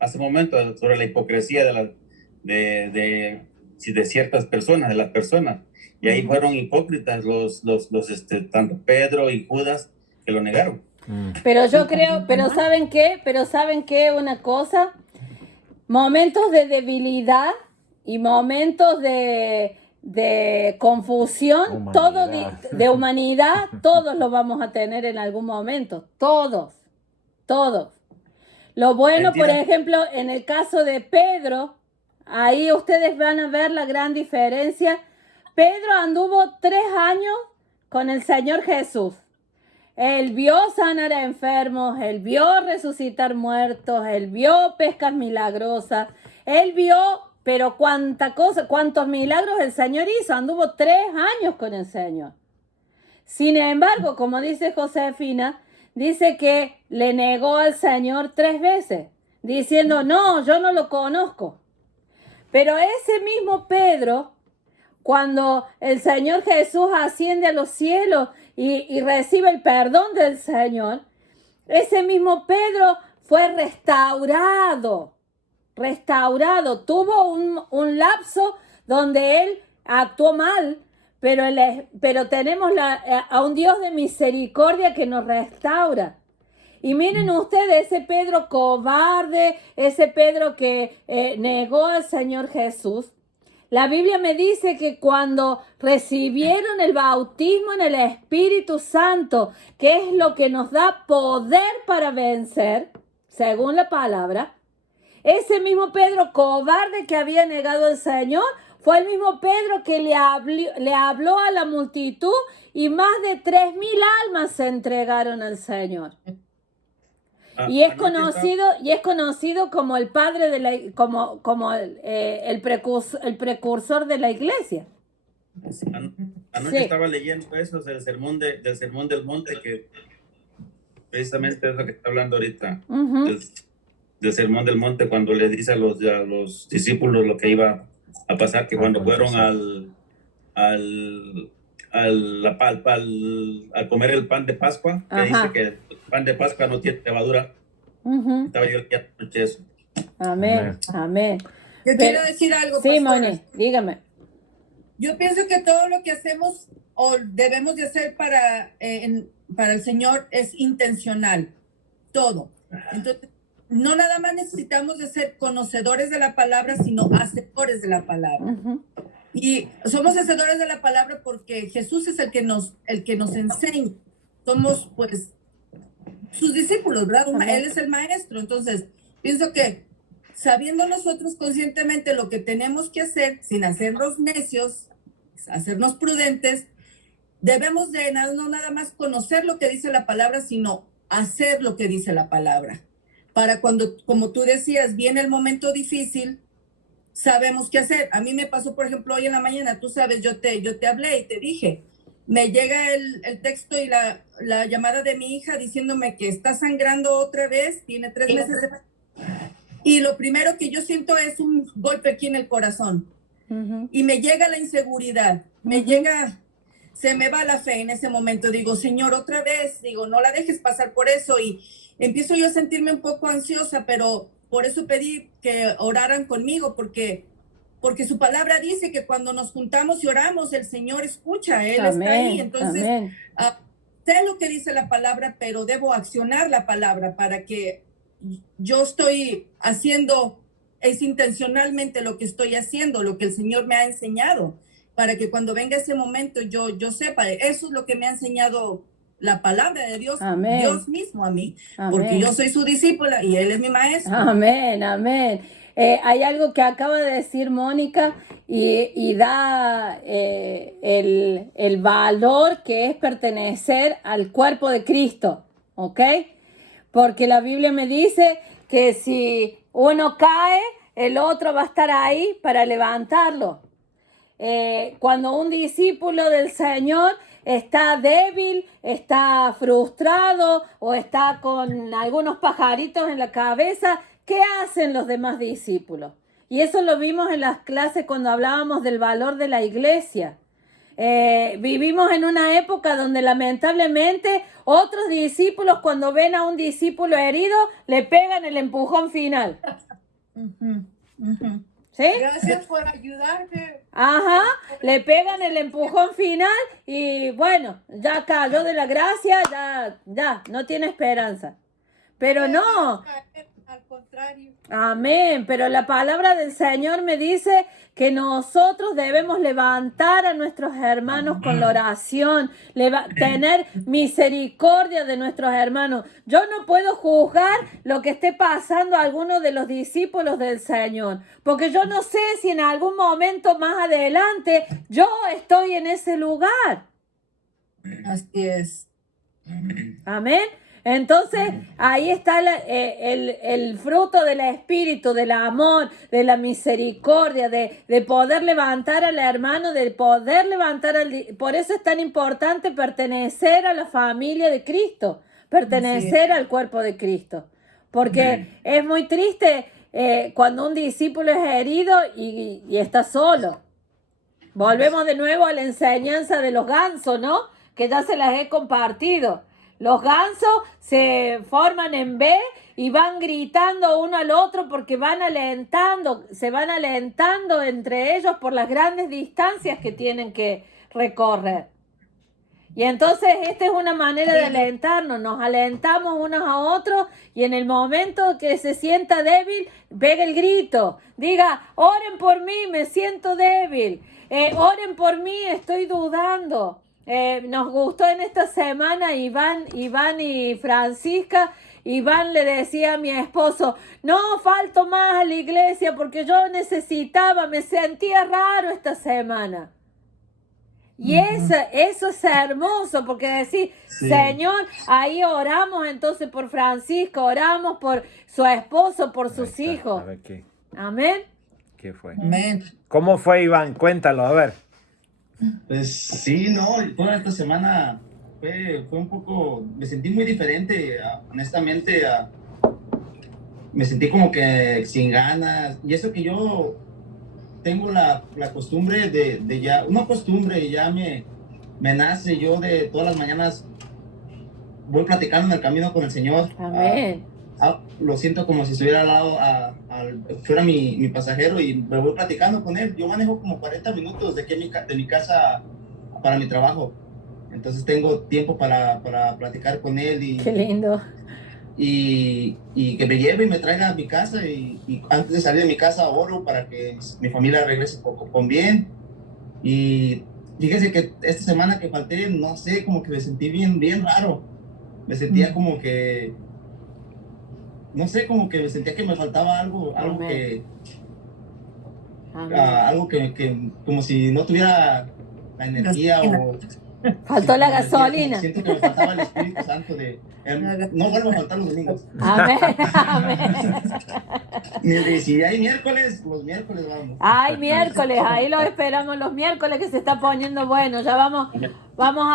hace un momento, sobre la hipocresía de ciertas personas, de las personas. Y ahí fueron hipócritas tanto Pedro y Judas, que lo negaron. Pero yo creo, pero ¿saben qué? Una cosa, momentos de debilidad y momentos de confusión, de humanidad, todos los vamos a tener en algún momento, todos. Lo bueno, por ejemplo, en el caso de Pedro, ahí ustedes van a ver la gran diferencia. Pedro anduvo 3 años con el Señor Jesús. Él vio sanar a enfermos, él vio resucitar muertos, él vio pescas milagrosas, él vio, pero cuántos milagros el Señor hizo. Anduvo 3 años con el Señor. Sin embargo, como dice Josefina, dice que le negó al Señor 3 veces, diciendo, no, yo no lo conozco. Pero ese mismo Pedro, cuando el Señor Jesús asciende a los cielos y recibe el perdón del Señor, ese mismo Pedro fue restaurado. Tuvo un lapso donde él actuó mal, pero tenemos a un Dios de misericordia que nos restaura. Y miren ustedes, ese Pedro cobarde, ese Pedro que negó al Señor Jesús, la Biblia me dice que cuando recibieron el bautismo en el Espíritu Santo, que es lo que nos da poder para vencer, según la palabra, ese mismo Pedro cobarde que había negado al Señor, fue el mismo Pedro que le habló a la multitud y más de 3,000 almas se entregaron al Señor. Y es conocido como el padre de como el precursor de la iglesia. Anoche estaba leyendo eso del sermón del monte, que precisamente es lo que está hablando ahorita. Del sermón del monte, cuando le dice a los discípulos lo que iba a pasar, que cuando fueron al comer el pan de Pascua, que dice que el pan de Pascua no tiene levadura. Estaba yo ya escuché eso. Amén. Yo quiero decir algo, sí, pastora. Moni, dígame. Yo pienso que todo lo que hacemos o debemos de hacer para el Señor es intencional, todo. Entonces, no nada más necesitamos de ser conocedores de la palabra, sino hacedores de la palabra. Y somos hacedores de la palabra porque Jesús es el que nos enseña. Somos, pues, sus discípulos, ¿verdad? Él es el maestro. Entonces, pienso que sabiendo nosotros conscientemente lo que tenemos que hacer, sin hacernos necios, hacernos prudentes, debemos de no nada más conocer lo que dice la palabra, sino hacer lo que dice la palabra. Para cuando, como tú decías, viene el momento difícil, sabemos qué hacer. A mí me pasó, por ejemplo, hoy en la mañana, tú sabes, yo te hablé y te dije, me llega el texto y la llamada de mi hija diciéndome que está sangrando otra vez, tiene 3 meses de... Y lo primero que yo siento es un golpe aquí en el corazón. Y me llega la inseguridad, se me va la fe en ese momento. Digo, Señor, otra vez, no la dejes pasar por eso. Y empiezo yo a sentirme un poco ansiosa, pero por eso pedí que oraran conmigo, porque su palabra dice que cuando nos juntamos y oramos, el Señor escucha, Él está ahí. Entonces, sé lo que dice la palabra, pero debo accionar la palabra para que yo estoy haciendo, es intencionalmente lo que estoy haciendo, lo que el Señor me ha enseñado, para que cuando venga ese momento yo sepa. Eso es lo que me ha enseñado la palabra de Dios, Dios mismo a mí, porque yo soy su discípula y Él es mi maestro. Amén. Hay algo que acaba de decir Mónica y da el valor que es pertenecer al cuerpo de Cristo, ¿ok? Porque la Biblia me dice que si uno cae, el otro va a estar ahí para levantarlo. Cuando un discípulo del Señor está débil, está frustrado o está con algunos pajaritos en la cabeza, ¿qué hacen los demás discípulos? Y eso lo vimos en las clases cuando hablábamos del valor de la iglesia. Vivimos en una época donde lamentablemente otros discípulos, cuando ven a un discípulo herido, le pegan el empujón final. ¿Sí? Gracias por ayudarme. Ajá, le pegan el empujón final y bueno, ya cayó de la gracia, ya, no tiene esperanza. Pero no, Al contrario. amén, pero la palabra del Señor me dice que nosotros debemos levantar a nuestros hermanos con la oración, tener misericordia de nuestros hermanos. Yo no puedo juzgar lo que esté pasando a alguno de los discípulos del Señor, porque yo no sé si en algún momento más adelante yo estoy en ese lugar. Así es. Amén. Entonces, ahí está el fruto del Espíritu, del amor, de la misericordia, de poder levantar al hermano, de poder levantar Por eso es tan importante pertenecer a la familia de Cristo, pertenecer al cuerpo de Cristo. Porque es muy triste cuando un discípulo es herido y está solo. Volvemos de nuevo a la enseñanza de los gansos, ¿no? Que ya se las he compartido. Los gansos se forman en B y van gritando uno al otro porque se van alentando entre ellos por las grandes distancias que tienen que recorrer. Y entonces esta es una manera de alentarnos, nos alentamos unos a otros y en el momento que se sienta débil, pegue el grito, diga, oren por mí, me siento débil, oren por mí, estoy dudando. Nos gustó en esta semana Iván y Francisca. Iván le decía a mi esposo, no falto más a la iglesia porque yo me sentía raro esta semana. Y eso es hermoso porque decir, Señor, ahí oramos entonces por Francisco, oramos por su esposo, por sus hijos. A ver, ¿qué? Amén. ¿Qué fue? Amén. ¿Cómo fue, Iván? Cuéntalo, a ver. Pues sí, no, toda esta semana fue un poco, me sentí muy diferente, honestamente, me sentí como que sin ganas, y eso que yo tengo la costumbre de ya, una costumbre, ya me nace yo de todas las mañanas, voy platicando en el camino con el Señor. Amén. Lo siento como si estuviera al lado, fuera mi pasajero y me voy platicando con él. Yo manejo como 40 minutos de aquí de mi casa para mi trabajo. Entonces tengo tiempo para platicar con él. Qué lindo. Y que me lleve y me traiga a mi casa. Y antes de salir de mi casa oro para que mi familia regrese con bien. Y fíjese que esta semana que falté, no sé, como que me sentí bien raro. Me sentía como que... No sé, como que me sentía que me faltaba algo que como si no tuviera la energía o... Faltó la gasolina. Siento que me faltaba el Espíritu Santo no vuelvo a faltar los domingos. Amén, amén. Si hay miércoles, los miércoles vamos. Ay, miércoles, ahí los esperamos los miércoles que se está poniendo bueno. Ya vamos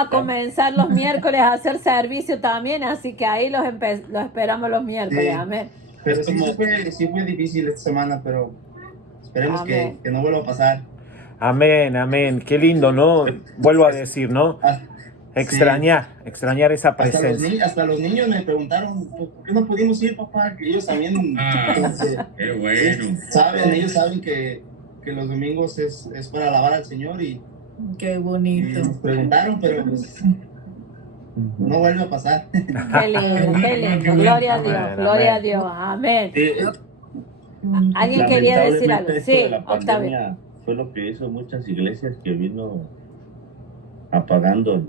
a comenzar los miércoles a hacer servicio también, así que ahí los esperamos los miércoles, Sí. amén. Pero sí fue difícil esta semana, pero esperemos que no vuelva a pasar. Amén, amén. Qué lindo, ¿no? Vuelvo a decir, ¿no? Extrañar esa presencia. Hasta los niños me preguntaron, ¿por qué no pudimos ir, papá? Que ellos también... Qué bueno. Ellos saben que los domingos es para alabar al Señor y... Qué bonito. Y nos preguntaron, pero pues, no vuelve a pasar. Qué lindo. Gloria a Dios, gloria a Dios. Amén. ¿Alguien quería decir algo? Sí, Octavio. Fue lo que hizo muchas iglesias, que vino apagando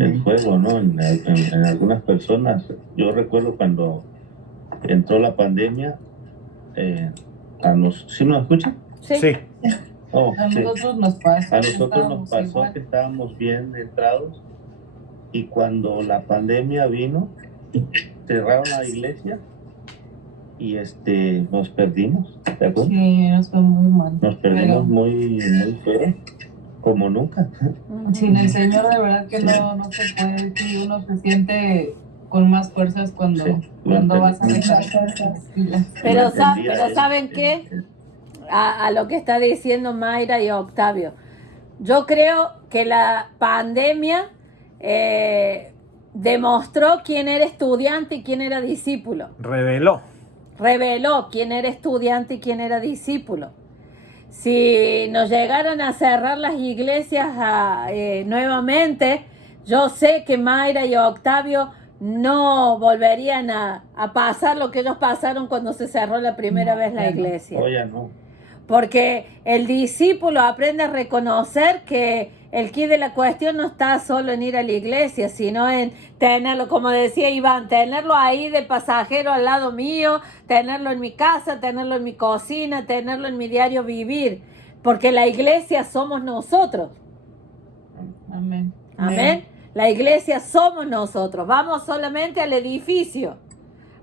el fuego, ¿no? En algunas personas. Yo recuerdo cuando entró la pandemia, ¿sí nos escuchan? Sí. A nosotros nos pasó. A nosotros nos pasó que estábamos bien entrados y cuando la pandemia vino, cerraron la iglesia y nos perdimos, ¿de acuerdo? Sí, nos fue muy mal. Nos perdimos muy feo, como nunca. Sin el Señor de verdad que no se puede, sí, uno se siente con más fuerzas cuando vas a dejar Pero ¿saben qué? A lo que está diciendo Mayra y Octavio. Yo creo que la pandemia demostró quién era estudiante y quién era discípulo. Reveló. reveló quién era estudiante y quién era discípulo. Si nos llegaron a cerrar las iglesias nuevamente, yo sé que Mayra y Octavio no volverían a pasar lo que ellos pasaron cuando se cerró la primera vez la iglesia. Oye, no. Porque el discípulo aprende a reconocer que el quid de la cuestión no está solo en ir a la iglesia, sino en tenerlo, como decía Iván, tenerlo ahí de pasajero al lado mío, tenerlo en mi casa, tenerlo en mi cocina, tenerlo en mi diario vivir. Porque la iglesia somos nosotros. Amén. Amén. La iglesia somos nosotros. Vamos solamente al edificio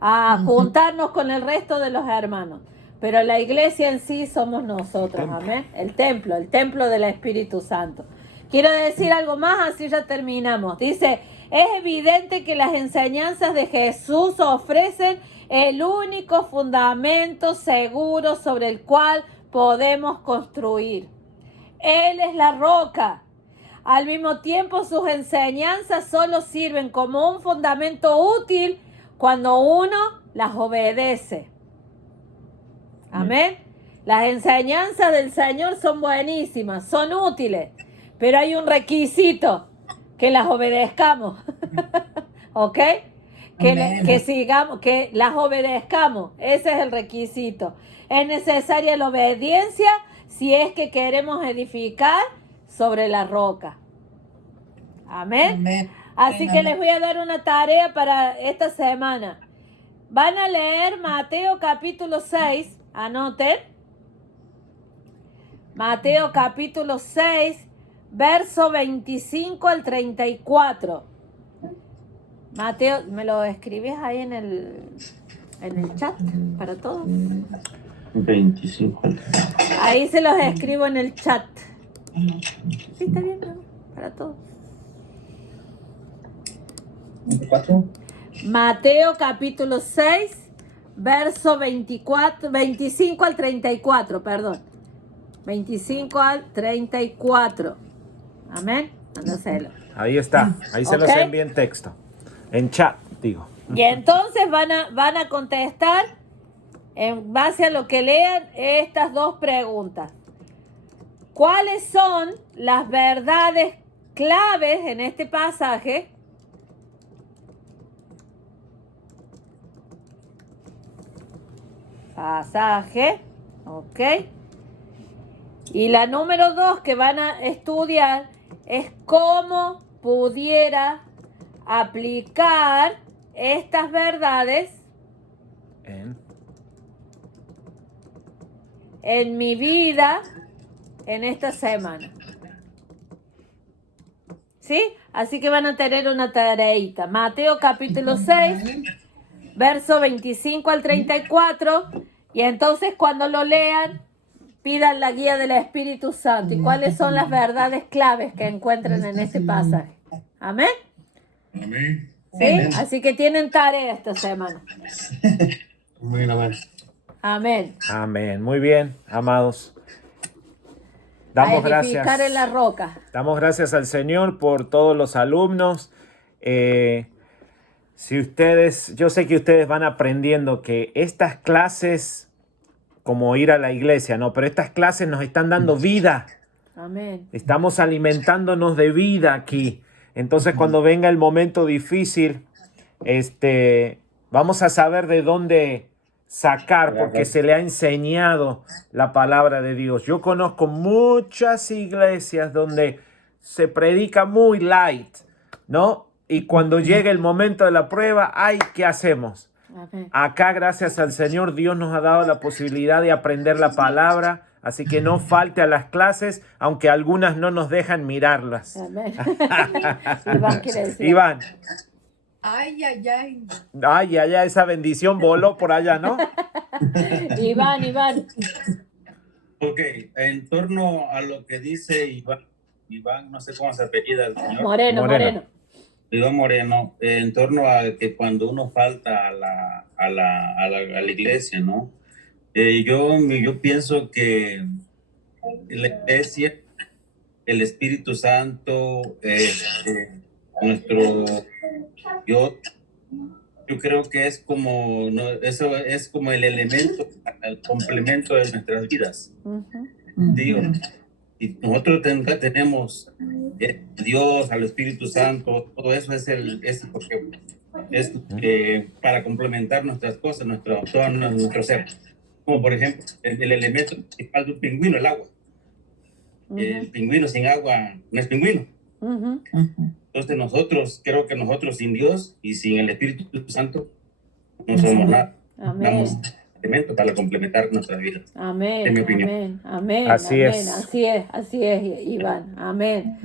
a juntarnos con el resto de los hermanos. Pero la iglesia en sí somos nosotros, amén. El templo del Espíritu Santo. Quiero decir algo más, así ya terminamos. Dice, es evidente que las enseñanzas de Jesús ofrecen el único fundamento seguro sobre el cual podemos construir. Él es la roca. Al mismo tiempo, sus enseñanzas solo sirven como un fundamento útil cuando uno las obedece. Amén. Las enseñanzas del Señor son buenísimas, son útiles, pero hay un requisito, que las obedezcamos. ¿Ok? Que sigamos, que las obedezcamos. Ese es el requisito. Es necesaria la obediencia si es que queremos edificar sobre la roca. Amén. Amén. Así que les voy a dar una tarea para esta semana. Van a leer Mateo capítulo 6. Anoten. Mateo capítulo 6, verso 25 al 34. Mateo, ¿me lo escribes ahí en el chat para todos? 25. Ahí se los escribo en el chat. Sí, está bien, ¿no? Para todos. 24. Mateo capítulo 6, verso 25 al 34, perdón. 25 al 34. Amén. Mándaselo. Ahí está. Ahí se los envié en texto. En chat, digo. Y entonces van a contestar en base a lo que lean estas dos preguntas. ¿Cuáles son las verdades claves en este pasaje? Ok. Y la número 2 que van a estudiar es cómo pudiera aplicar estas verdades en mi vida en esta semana. ¿Sí? Así que van a tener una tareita. Mateo capítulo 6, verso 25 al 34. Y entonces cuando lo lean, pidan la guía del Espíritu Santo. ¿Y cuáles son las verdades claves que encuentran en este pasaje? Amén. Amén. ¿Sí? Así que tienen tarea esta semana. Muy bien. Amén. Amén. Muy bien, amados. Damos A edificar gracias. en la roca. Damos gracias al Señor por todos los alumnos. Yo sé que ustedes van aprendiendo que estas clases, como ir a la iglesia, ¿no? Pero estas clases nos están dando vida. Amén. Estamos alimentándonos de vida aquí. Entonces, cuando venga el momento difícil, vamos a saber de dónde sacar, porque se le ha enseñado la palabra de Dios. Yo conozco muchas iglesias donde se predica muy light, ¿no? Y cuando llega el momento de la prueba, ¡ay! ¿Qué hacemos? Amén. Acá, gracias al Señor, Dios nos ha dado la posibilidad de aprender la palabra. Así que no falte a las clases, aunque algunas no nos dejan mirarlas. Amén. Iván quiere decir. Iván. Ay, ay, ay. Ay, allá esa bendición voló por allá, ¿no? Iván. Ok, en torno a lo que dice Iván, no sé cómo se apellida el señor. Moreno. Iván Moreno, en torno a que cuando uno falta a la iglesia, ¿no? Yo pienso que la iglesia, el Espíritu Santo, nuestro Dios, yo creo que es como, no, eso es como el elemento, el complemento de nuestras vidas. Digo, y nosotros tenemos Dios, al Espíritu Santo, todo eso porque es para complementar nuestras cosas, todo nuestro ser. Como por ejemplo, el elemento principal de un pingüino, el agua. El pingüino sin agua no es pingüino. Entonces creo que nosotros sin Dios y sin el Espíritu Santo no somos nada. Damos elemento para complementar nuestras vidas. Amén. En mi opinión. Amén. Amén. Así amén. es. Así es, Iván. Amén.